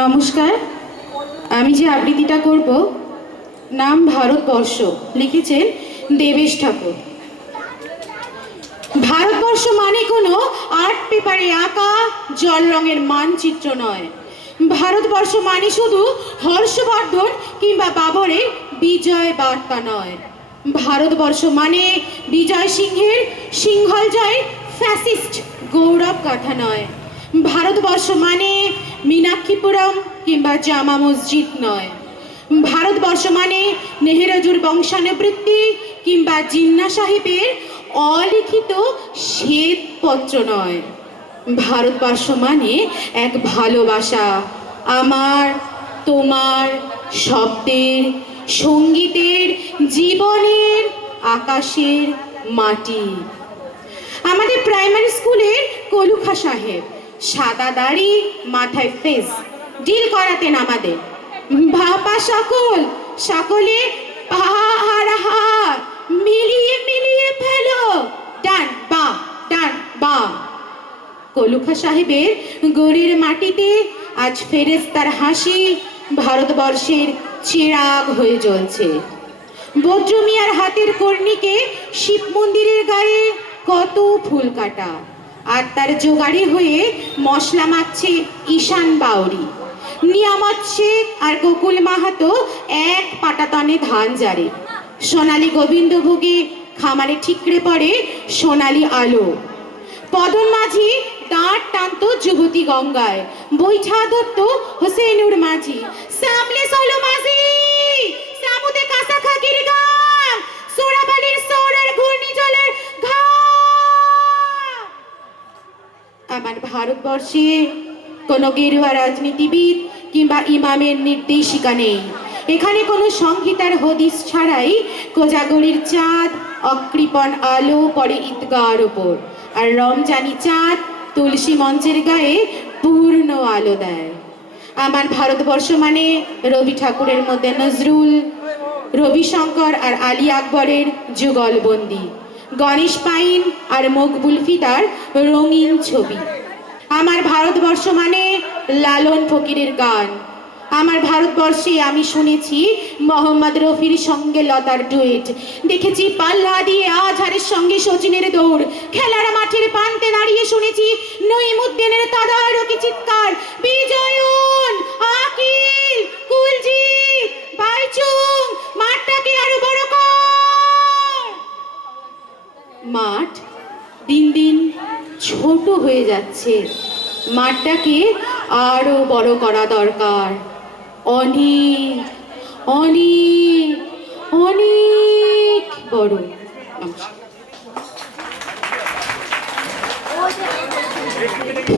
নমস্কার, আমি যে আবৃত্তিটা করব নাম ভারতবর্ষ, লিখেছেন দেবেশ ঠাকুর। ভারতবর্ষ মানে কোনো আর্ট পেপারে আঁকা জল রঙের মানচিত্র নয়। ভারতবর্ষ মানে শুধু হর্ষবর্ধন কিংবা বাবরের বিজয় বার্তা নয়। ভারতবর্ষ মানে বিজয় সিংহের সিংহল জয় ফ্যাসিস্ট গৌরব গাথা নয়। ভারতবর্ষ মানে মীনাক্ষীপুরম কিংবা জামা মসজিদ নয়। ভারতবর্ষ মানে নেহেরুজুর বংশানুবৃত্তি কিংবা জিন্না সাহেবের অলিখিত শ্বেতপত্র নয়। ভারতবর্ষ মানে এক ভালোবাসা, আমার, তোমার, শব্দের, সঙ্গীতের, জীবনের, আকাশের, মাটি। আমাদের প্রাইমারি স্কুলের কলুখা সাহেব সাদা দাড়ি, মাথায় ফেস, ডিল করাতেন আমাদের। বাবা সকলে পা আর হাত মিলিয়ে মিলিয়ে ফেলো, ডান বাম ডান বাম। কলুখা সাহেবের গড়ির মাটিতে আজ ফেরেশতার হাসি ভারতবর্ষের চিরাগ হয়ে জ্বলছে। বদ্র মিয়ার হাতের কর্ণিকে শিব মন্দিরের গায়ে কত ফুল কাটা, আর তার জোগাড়ি হয়ে মশলা মাখছে ঈশান বাউরি। নিয়ামত শেখ আর গোকুল মাহাতো এক পাটাতনে ধান জারে। সোনালী গোবিন্দভোগে খামারে ঠিকরে পড়ে সোনালী আলো। পদন মাঝি দাঁড় টানতো যুবতী গঙ্গায়, বৈঠা ধরত হোসেনুর মাঝি। সামলে চলো মাঝি, সামুদে কাঁচা খাকির গান, সোরাবালির সোরের ঘূর্ণি জলের ঘা। আমার ভারতবর্ষে কোনো গেরুয়া রাজনীতিবিদ কিংবা ইমামের নির্দেশিকা নেই। এখানে কোনো সংহিতার হদিস ছাড়াই কোজাগরীর চাঁদ অকৃপণ আলো পড়ে ঈদগার ওপর, আর রমজানি চাঁদ তুলসী মঞ্চের গায়ে পূর্ণ আলো দেয়। আমার ভারতবর্ষ মানে রবি ঠাকুরের মধ্যে নজরুল, রবিশঙ্কর আর আলী আকবরের যুগলবন্দি, গণেশ পাইন আর মকবুল ফিদার রঙিন ছবি। আমার ভারতবর্ষ মানে লালন ফকিরের গান। আমার ভারতবর্ষে আমি শুনেছি মোহাম্মদ রফির সঙ্গে লতার ডুয়েট, দেখেছি পাল্লা দিয়ে আজহারের সঙ্গে সচিনের দৌড়, খেলার মাঠের প্রান্তে দাঁড়িয়ে শুনেছি নঈমুদ্দিনের তদারকি চিৎকার, বিজয়ন, আকিল, কুলজিৎ, বাইচুং, মাঠটাকে আরো বড় কর। মাঠ দিন দিন ছোট হয়ে যাচ্ছে, মাঠটাকে আরো বড় করা দরকার, অনেক অনেক অনেক বড়। নমস্কার।